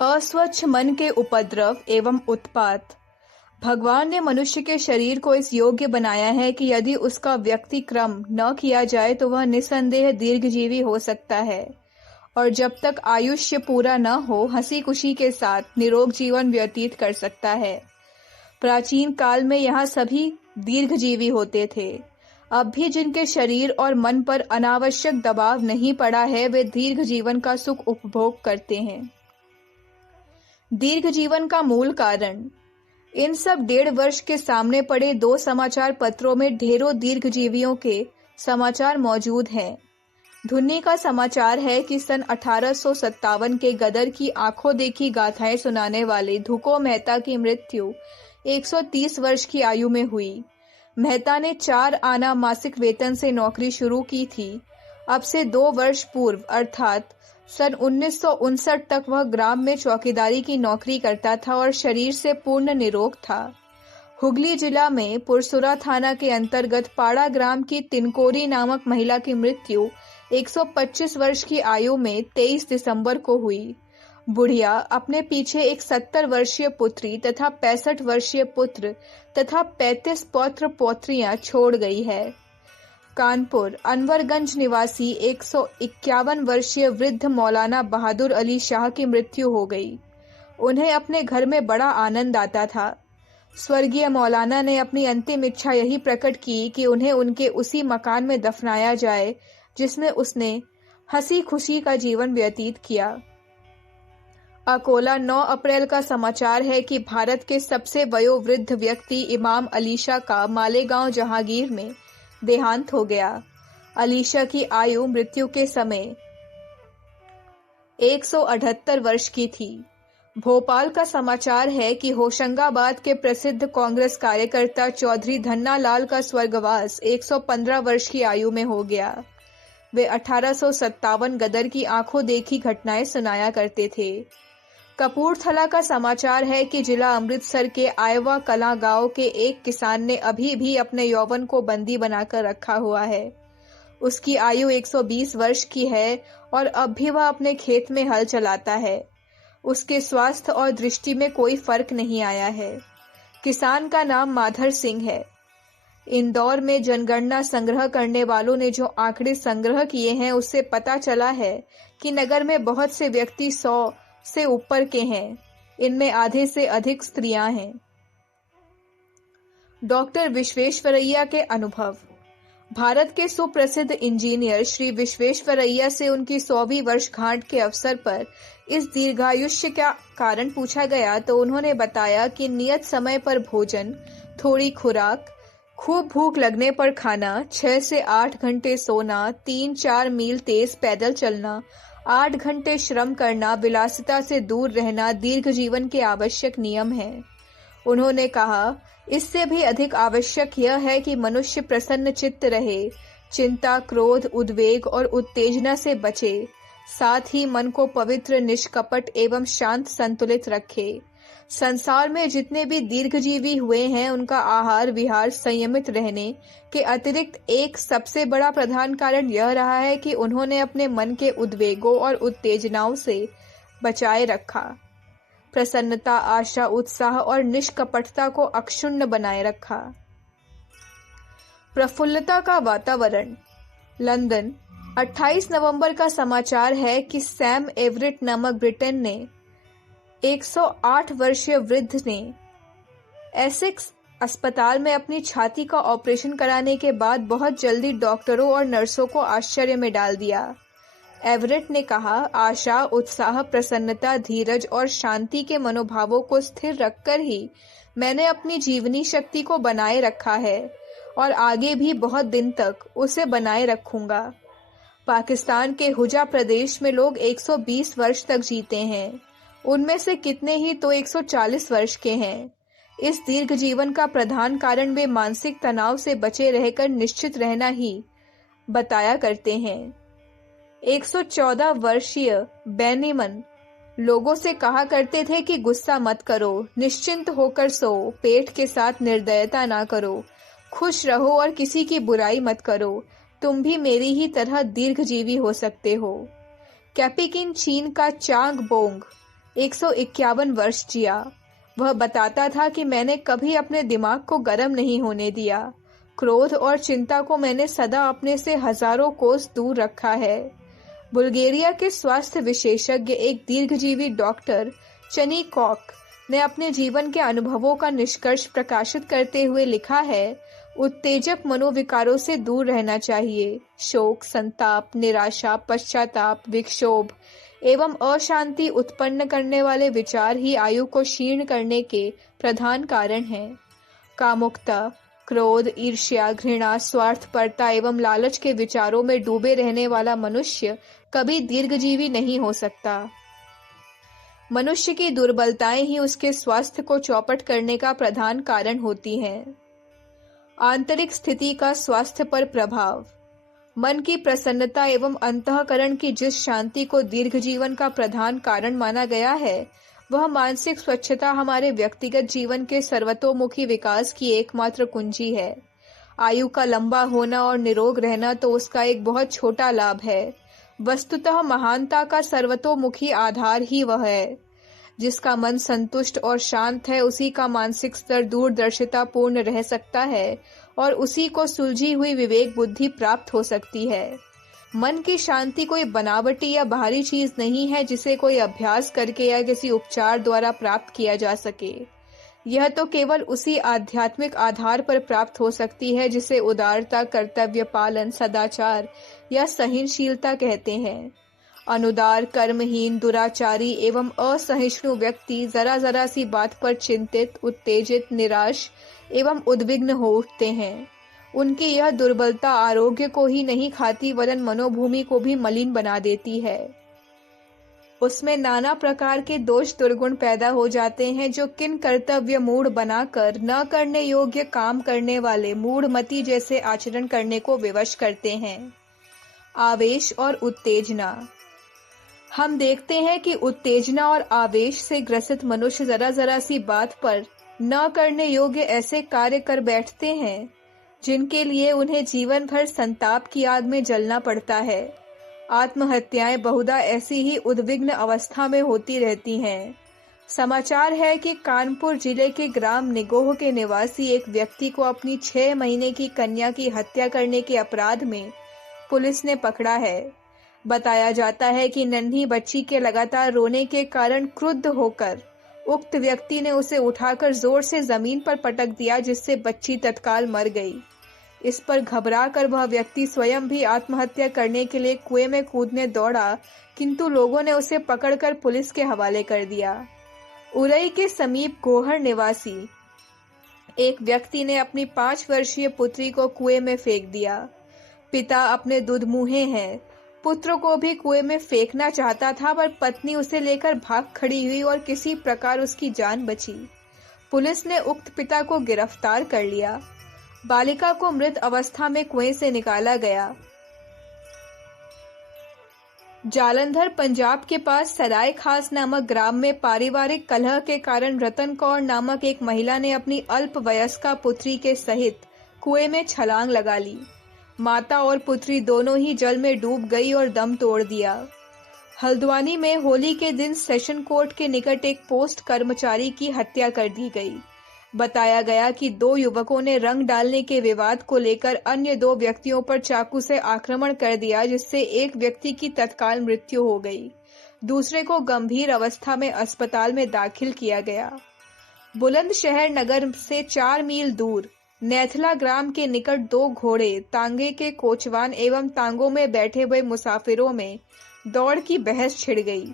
अस्वच्छ मन के उपद्रव एवं उत्पात। भगवान ने मनुष्य के शरीर को इस योग्य बनाया है कि यदि उसका व्यक्तिक्रम न किया जाए तो वह निसंदेह दीर्घजीवी हो सकता है और जब तक आयुष्य पूरा न हो हंसी खुशी के साथ निरोग जीवन व्यतीत कर सकता है। प्राचीन काल में यहाँ सभी दीर्घजीवी होते थे। अब भी जिनके शरीर और मन पर अनावश्यक दबाव नहीं पड़ा है वे दीर्घ जीवन का सुख उपभोग करते हैं। दीर्घ जीवन का मूल कारण। इन सब 1.5 वर्ष के सामने पड़े 2 समाचार पत्रों में ढेरों दीर्घजीवियों के समाचार मौजूद हैं। धुन्नी का समाचार है कि सन 1857 के गदर की आंखों देखी गाथाएं सुनाने वाले धुको मेहता की मृत्यु 130 वर्ष की आयु में हुई। मेहता ने 4 आना मासिक वेतन से नौकरी शुरू की थी। अब से 2 वर्ष पूर्व अर्थात सन 1959 तक वह ग्राम में चौकीदारी की नौकरी करता था और शरीर से पूर्ण निरोग था। हुगली जिला में पुरसुरा थाना के अंतर्गत पाड़ा ग्राम की तिनकोरी नामक महिला की मृत्यु 125 वर्ष की आयु में 23 दिसंबर को हुई। बुढ़िया अपने पीछे एक 70 वर्षीय पुत्री तथा 65 वर्षीय पुत्र तथा 35 पौत्र पौत्रियां छोड़ गई है। कानपुर अनवरगंज निवासी 151 वर्षीय वृद्ध मौलाना बहादुर अली शाह की मृत्यु हो गई। उन्हें अपने घर में बड़ा आनंद आता था। स्वर्गीय मौलाना ने अपनी अंतिम इच्छा यही प्रकट की कि उन्हें उनके उसी मकान में दफनाया जाए जिसमें उसने हंसी खुशी का जीवन व्यतीत किया। अकोला 9 अप्रैल का समाचार है कि भारत के सबसे वयोवृद्ध व्यक्ति इमाम अलीशा का मालेगांव जहांगीर में देहांत हो गया। अलीशा की आयु मृत्यु के समय 178 वर्ष की थी। भोपाल का समाचार है कि होशंगाबाद के प्रसिद्ध कांग्रेस कार्यकर्ता चौधरी धन्ना लाल का स्वर्गवास 115 वर्ष की आयु में हो गया। वे 1857 गदर की आंखों देखी घटनाएं सुनाया करते थे। कपूरथला का समाचार है कि जिला अमृतसर के आयवा कलां गांव के एक किसान ने अभी भी अपने यौवन को बंदी बनाकर रखा हुआ है। उसकी आयु 120 वर्ष की है और अब भी वह अपने खेत में हल चलाता है। उसके स्वास्थ्य और दृष्टि में कोई फर्क नहीं आया है। किसान का नाम माधर सिंह है। इंदौर में जनगणना संग्रह करने वालों ने जो आंकड़े संग्रह किए हैं उससे पता चला है कि नगर में बहुत से व्यक्ति 100 से ऊपर के हैं। इनमें आधे से अधिक स्त्रियां हैं। डॉक्टर विश्वेश्वरैया के अनुभव। भारत के सुप्रसिद्ध इंजीनियर श्री विश्वेश्वरैया से उनकी 100वीं वर्षगांठ के अवसर पर इस दीर्घायुष्य का कारण पूछा गया तो उन्होंने बताया कि नियत समय पर भोजन, थोड़ी खुराक, खूब भूख लगने पर खाना, 6 से 8 घंटे सोना, 3-4 मील तेज पैदल चलना, 8 घंटे श्रम करना, विलासिता से दूर रहना दीर्घ जीवन के आवश्यक नियम हैं। उन्होंने कहा, इससे भी अधिक आवश्यक यह है कि मनुष्य प्रसन्न चित्त रहे, चिंता, क्रोध, उद्वेग और उत्तेजना से बचे, साथ ही मन को पवित्र, निष्कपट एवं शांत संतुलित रखे। संसार में जितने भी दीर्घजीवी हुए हैं उनका आहार विहार संयमित रहने के अतिरिक्त एक सबसे बड़ा प्रधान कारण यह रहा है कि उन्होंने अपने मन के उद्वेगों और उत्तेजनाओं से बचाए रखा। प्रसन्नता, आशा, उत्साह और निष्कपटता को अक्षुण्ण बनाए रखा। प्रफुल्लता का वातावरण। लंदन 28 नवंबर का समाचार है कि सैम एवरेट नामक ब्रिटेन ने 108 वर्षीय वृद्ध ने एसेक्स अस्पताल में अपनी छाती का ऑपरेशन कराने के बाद बहुत जल्दी डॉक्टरों और नर्सों को आश्चर्य में डाल दिया। एवरेट ने कहा, आशा, उत्साह, प्रसन्नता, धीरज और शांति के मनोभावों को स्थिर रखकर ही मैंने अपनी जीवनी शक्ति को बनाए रखा है और आगे भी बहुत दिन तक उसे बनाए रखूंगा। पाकिस्तान के हुजा प्रदेश में लोग 120 वर्ष तक जीते हैं। उनमें से कितने ही तो 140 वर्ष के हैं। इस दीर्घ जीवन का प्रधान कारण वे मानसिक तनाव से बचे रहकर निश्चित रहना ही बताया करते हैं। 114 वर्षीय बेनिमन लोगों से कहा करते थे कि गुस्सा मत करो, निश्चिंत होकर सो, पेट के साथ निर्दयता ना करो, खुश रहो और किसी की बुराई मत करो, तुम भी मेरी ही तरह दीर्घजीवी हो सकते हो। कैपिकिन चीन का चांग बोंग 151 वर्ष जिया। वह बताता था कि मैंने कभी अपने दिमाग को गर्म नहीं होने दिया। क्रोध और चिंता को मैंने सदा अपने से हजारों कोस दूर रखा है। बुल्गारिया के स्वास्थ्य विशेषज्ञ एक दीर्घजीवी डॉक्टर चनी कॉक ने अपने जीवन के अनुभवों का निष्कर्ष प्रकाशित करते हुए लिखा है, उत्तेजक मनोविकारों से दूर रहना चाहिए। शोक, संताप, निराशा, पश्चाताप, विक्षोभ एवं अशांति उत्पन्न करने वाले विचार ही आयु को क्षीण करने के प्रधान कारण हैं। कामुकता, क्रोध, ईर्ष्या, घृणा, स्वार्थपरता एवं लालच के विचारों में डूबे रहने वाला मनुष्य कभी दीर्घजीवी नहीं हो सकता। मनुष्य की दुर्बलताएं ही उसके स्वास्थ्य को चौपट करने का प्रधान कारण होती हैं। आंतरिक स्थिति का स्वास्थ्य पर प्रभाव। मन की प्रसन्नता एवं अंतःकरण की जिस शांति को दीर्घ जीवन का प्रधान कारण माना गया है, वह मानसिक स्वच्छता हमारे व्यक्तिगत जीवन के सर्वतोमुखी विकास की एकमात्र कुंजी है। आयु का लंबा होना और निरोग रहना तो उसका एक बहुत छोटा लाभ है। वस्तुतः महानता का सर्वतोमुखी आधार ही वह है। जिसका मन संतुष्ट और शांत है, उसी का मानसिक स्तर दूरदर्शिता पूर्ण रह सकता है और उसी को सुलझी हुई विवेक बुद्धि प्राप्त हो सकती है। मन की शांति कोई बनावटी या बाहरी चीज नहीं है जिसे कोई अभ्यास करके या किसी उपचार द्वारा प्राप्त किया जा सके। यह तो केवल उसी आध्यात्मिक आधार पर प्राप्त हो सकती है जिसे उदारता, कर्तव्य पालन, सदाचार या सहनशीलता कहते हैं। अनुदार, कर्महीन, दुराचारी एवं असहिष्णु व्यक्ति जरा जरा सी बात पर चिंतित, उत्तेजित, निराश एवं उद्विग्न हो उठते हैं। उनकी यह दुर्बलता आरोग्य को ही नहीं खाती वरन मनोभूमि को भी मलिन बना देती है। उसमें नाना प्रकार के दोष दुर्गुण पैदा हो जाते हैं जो किन कर्तव्य मूढ़ बनाकर न करने योग्य काम करने वाले मूढ़मती जैसे आचरण करने को विवश करते हैं। आवेश और उत्तेजना। हम देखते हैं कि उत्तेजना और आवेश से ग्रसित मनुष्य जरा जरा सी बात पर न करने योग्य ऐसे कार्य कर बैठते हैं जिनके लिए उन्हें जीवन भर संताप की आग में जलना पड़ता है। आत्महत्याएं बहुधा ऐसी ही उद्विग्न अवस्था में होती रहती हैं। समाचार है कि कानपुर जिले के ग्राम निगोह के निवासी एक व्यक्ति को अपनी 6 महीने की कन्या की हत्या करने के अपराध में पुलिस ने पकड़ा है। बताया जाता है कि नन्ही बच्ची के लगातार रोने के कारण क्रुद्ध होकर उक्त व्यक्ति ने उसे उठाकर जोर से जमीन पर पटक दिया, जिससे बच्ची तत्काल मर गई। इस पर घबराकर वह व्यक्ति स्वयं भी आत्महत्या करने के लिए कुएं में कूदने दौड़ा, किंतु लोगों ने उसे पकड़कर पुलिस के हवाले कर दिया। उरई के समीप गोहर निवासी एक व्यक्ति ने अपनी 5 वर्षीय पुत्री को कुएं में फेंक दिया। पिता अपने दुधमुहे हैं, पुत्र को भी कुएं में फेंकना चाहता था, पर पत्नी उसे लेकर भाग खड़ी हुई और किसी प्रकार उसकी जान बची। पुलिस ने उक्त पिता को गिरफ्तार कर लिया। बालिका को मृत अवस्था में कुएं से निकाला गया। जालंधर पंजाब के पास सराय खास नामक ग्राम में पारिवारिक कलह के कारण रतन कौर नामक एक महिला ने अपनी अल्पवयस्का पुत्री के सहित कुएं में छलांग लगा ली। माता और पुत्री दोनों ही जल में डूब गई और दम तोड़ दिया। हल्द्वानी में होली के दिन सेशन कोर्ट के निकट एक पोस्ट कर्मचारी की हत्या कर दी गई। बताया गया कि 2 युवकों ने रंग डालने के विवाद को लेकर अन्य 2 व्यक्तियों पर चाकू से आक्रमण कर दिया, जिससे एक व्यक्ति की तत्काल मृत्यु हो गई। दूसरे को गंभीर अवस्था में अस्पताल में दाखिल किया गया। बुलंदशहर नगर से 4 मील दूर नैथला ग्राम के निकट 2 घोड़े, तांगे के कोचवान एवं तांगों में बैठे हुए मुसाफिरों में दौड़ की बहस छिड़ गई।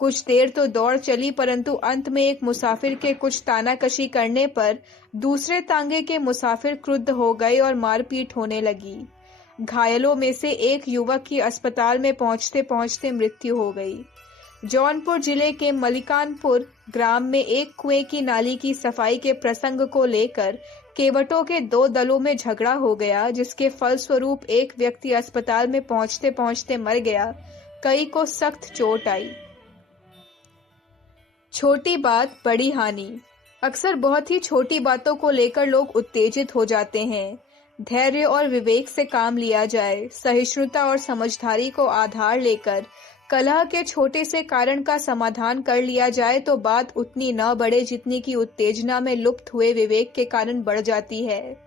कुछ देर तो दौड़ चली, परंतु अंत में एक मुसाफिर के कुछ तानाकशी करने पर दूसरे तांगे के मुसाफिर क्रुद्ध हो गए और मारपीट होने लगी। घायलों में से एक युवक की अस्पताल में पहुंचते पहुंचते मृत्यु हो गई। जौनपुर जिले के मलिकानपुर ग्राम में एक कुएं की नाली की सफाई के प्रसंग को लेकर केवटों के 2 दलों में झगड़ा हो गया, जिसके फलस्वरूप एक व्यक्ति अस्पताल में पहुंचते पहुंचते मर गया। कई को सख्त चोट आई। छोटी बात बड़ी हानि। अक्सर बहुत ही छोटी बातों को लेकर लोग उत्तेजित हो जाते हैं। धैर्य और विवेक से काम लिया जाए, सहिष्णुता और समझदारी को आधार लेकर कलह के छोटे से कारण का समाधान कर लिया जाए तो बात उतनी न बढ़े जितनी कि उत्तेजना में लुप्त हुए विवेक के कारण बढ़ जाती है।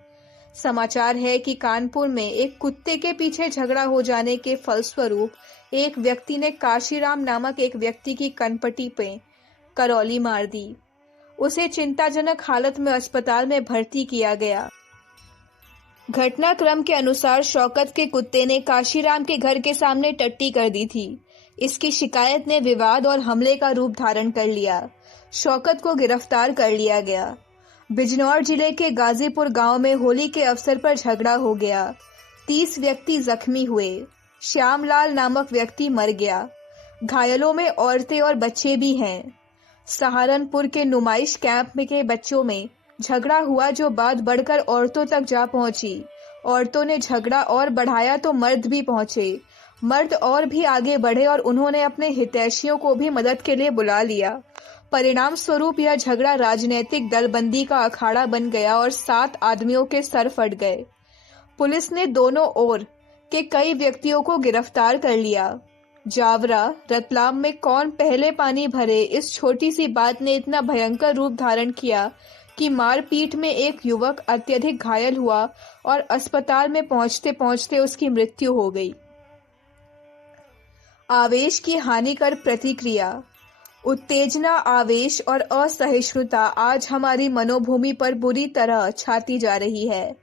समाचार है कि कानपुर में एक कुत्ते के पीछे झगड़ा हो जाने के फलस्वरूप एक व्यक्ति ने काशीराम नामक एक व्यक्ति की कनपटी पे करौली मार दी। उसे चिंताजनक हालत में अस्पताल में भर्ती किया गया। घटनाक्रम के अनुसार शौकत के कुत्ते ने काशीराम के घर के सामने टट्टी कर दी थी। इसकी शिकायत ने विवाद और हमले का रूप धारण कर लिया। शौकत को गिरफ्तार कर लिया गया। बिजनौर जिले के गाजीपुर गांव में होली के अवसर पर झगड़ा हो गया। 30 व्यक्ति जख्मी हुए। श्यामलाल नामक व्यक्ति मर गया। घायलों में औरतें और बच्चे भी हैं। सहारनपुर के नुमाइश कैंप में के बच्चों में झगड़ा हुआ, जो बात बढ़कर औरतों तक जा पहुंची। औरतों ने झगड़ा और बढ़ाया तो मर्द भी पहुंचे। मर्द और भी आगे बढ़े और उन्होंने अपने हितैषियों को भी मदद के लिए बुला लिया। परिणाम स्वरूप यह झगड़ा राजनीतिक दलबंदी का अखाड़ा बन गया और 7 आदमियों के सर फट गए। पुलिस ने दोनों ओर के कई व्यक्तियों को गिरफ्तार कर लिया। जावरा रतलाम में कौन पहले पानी भरे, इस छोटी सी बात ने इतना भयंकर रूप धारण किया कि मारपीट में एक युवक अत्यधिक घायल हुआ और अस्पताल में पहुंचते पहुंचते उसकी मृत्यु हो गई। आवेश की हानिकर प्रतिक्रिया। उत्तेजना, आवेश और असहिष्णुता आज हमारी मनोभूमि पर बुरी तरह छाती जा रही है।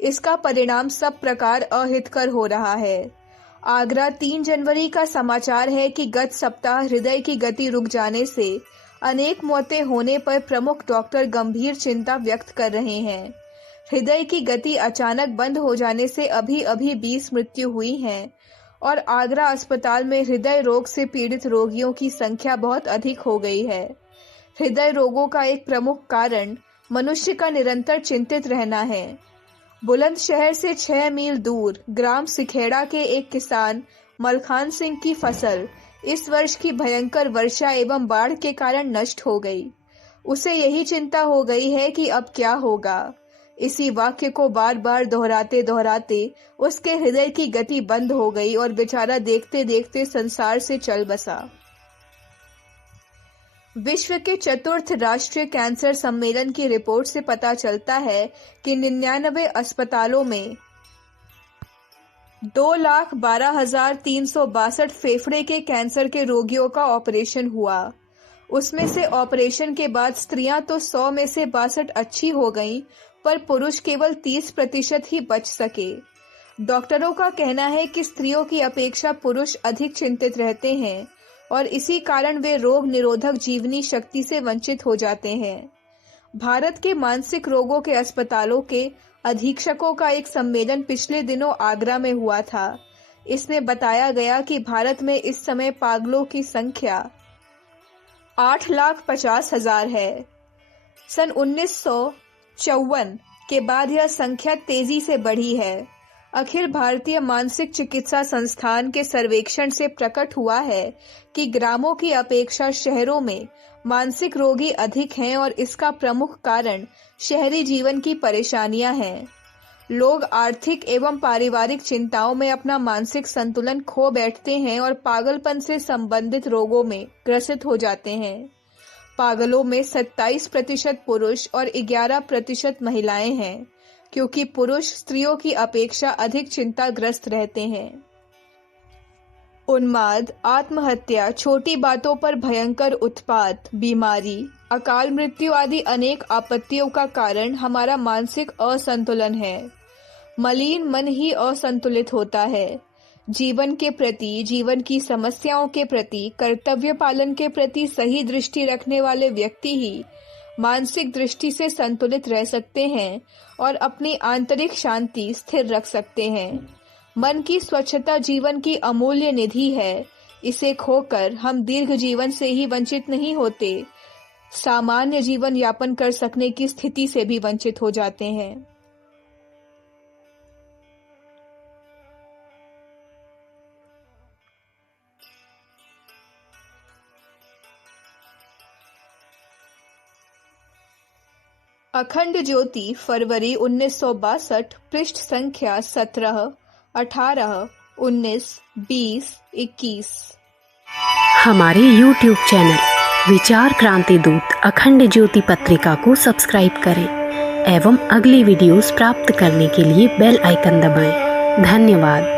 इसका परिणाम सब प्रकार अहितकर हो रहा है। आगरा 3 जनवरी का समाचार है कि गत सप्ताह हृदय की गति रुक जाने से अनेक मौतें होने पर प्रमुख डॉक्टर गंभीर चिंता व्यक्त कर रहे हैं। हृदय की गति अचानक बंद हो जाने से अभी अभी 20 मृत्यु हुई हैं और आगरा अस्पताल में हृदय रोग से पीड़ित रोगियों की संख्या बहुत अधिक हो गई है। हृदय रोगों का एक प्रमुख कारण मनुष्य का निरंतर चिंतित रहना है। बुलंदशहर से 6 मील दूर ग्राम सिखेड़ा के एक किसान मलखान सिंह की फसल इस वर्ष की भयंकर वर्षा एवं बाढ़ के कारण नष्ट हो गई। उसे यही चिंता हो गई है कि अब क्या होगा। इसी वाक्य को बार बार दोहराते दोहराते उसके हृदय की गति बंद हो गई और बेचारा देखते देखते संसार से चल बसा। विश्व के 4th राष्ट्रीय कैंसर सम्मेलन की रिपोर्ट से पता चलता है कि 99 अस्पतालों में 2,12,362 फेफड़े के कैंसर के रोगियों का ऑपरेशन हुआ। उसमें से ऑपरेशन के बाद स्त्रियां तो 100 में से 62 अच्छी हो गईं, पर पुरुष केवल 30% ही बच सके। डॉक्टरों का कहना है कि स्त्रियों की अपेक्षा पुरुष अधिक चिंतित रहते हैं और इसी कारण वे रोग निरोधक जीवनी शक्ति से वंचित हो जाते हैं। भारत के मानसिक रोगों के अस्पतालों के अधीक्षकों का एक सम्मेलन पिछले दिनों आगरा में हुआ था। इसमें बताया गया कि भारत में इस समय पागलों की संख्या 8,50,000 है। सन 1954 के बाद यह संख्या तेजी से बढ़ी है। अखिल भारतीय मानसिक चिकित्सा संस्थान के सर्वेक्षण से प्रकट हुआ है कि ग्रामों की अपेक्षा शहरों में मानसिक रोगी अधिक हैं और इसका प्रमुख कारण शहरी जीवन की परेशानियां हैं। लोग आर्थिक एवं पारिवारिक चिंताओं में अपना मानसिक संतुलन खो बैठते हैं और पागलपन से संबंधित रोगों में ग्रसित हो जाते हैं। पागलों में 27% पुरुष और 11% महिलाएं हैं, क्योंकि पुरुष स्त्रियों की अपेक्षा अधिक चिंताग्रस्त रहते हैं। उन्माद, आत्महत्या, छोटी बातों पर भयंकर उत्पात, बीमारी, अकाल मृत्यु आदि अनेक आपत्तियों का कारण हमारा मानसिक असंतुलन है। मलिन मन ही असंतुलित होता है। जीवन के प्रति, जीवन की समस्याओं के प्रति, कर्तव्य पालन के प्रति सही दृष्टि रखने वाले व्यक्ति ही मानसिक दृष्टि से संतुलित रह सकते हैं और अपनी आंतरिक शांति स्थिर रख सकते हैं। मन की स्वच्छता जीवन की अमूल्य निधि है। इसे खोकर हम दीर्घ जीवन से ही वंचित नहीं होते, सामान्य जीवन यापन कर सकने की स्थिति से भी वंचित हो जाते हैं। अखंड ज्योति, फरवरी 1962, पृष्ठ संख्या 17, 18, 19, 20, 21। हमारे YouTube चैनल विचार क्रांति दूत अखंड ज्योति पत्रिका को सब्सक्राइब करें एवं अगली वीडियोस प्राप्त करने के लिए बेल आइकन दबाएं। धन्यवाद।